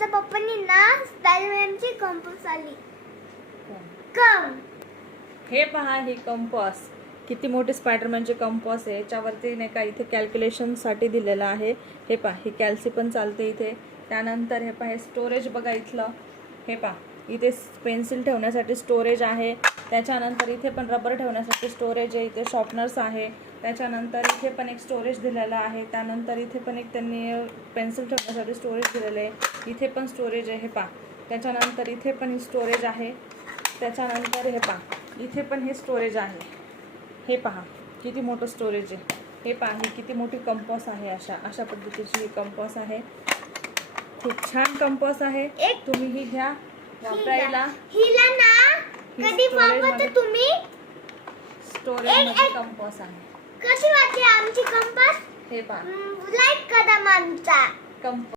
माझ्या पप्पांनी ना स्पायडरमॅनची कंपास आली कम हे पहा, ही कंपास किती मोठी स्पायडरमॅनची कंपास आहे. याच्यावरती नाही का इथे कॅल्क्युलेशन साठी दिलेलं आहे. हे पहा, ही कॅल्सी पण चालते इथे. त्यानंतर हे पहा, हे स्टोरेज बघा इथलं. हे पहा, इथे पेन्सिल ठेवण्यासाठी स्टोरेज आहे. त्याच्यानंतर इथे पण रबर ठेवण्यासाठी स्टोरेज आहे. इथे शॉर्पनर्स आहे. त्याच्यानंतर इथे पण एक स्टोरेज दिलेलं आहे. त्यानंतर इथे पण एक त्यांनी पेन्सिल ठेवण्यासाठी स्टोरेज दिलेलं आहे. इथे पण स्टोरेज आहे. हे पहा, त्याच्यानंतर इथे पण स्टोरेज आहे. त्याच्यानंतर हे पहा, इथे पण हे स्टोरेज आहे. हे पहा किती मोठं स्टोरेज आहे. हे पहा, ही किती मोठी कंपास आहे. अशा पद्धतीची ही कंपास आहे. खूप छान कंपास आहे. तुम्ही ही घ्या वापरायला. हिला ना कधी वापरता तुम्ही? स्टोरेज मध्ये कंपास आहे. कशी वाटते आमची कंपास? हे पहा, लाईक करा आमचा कंपास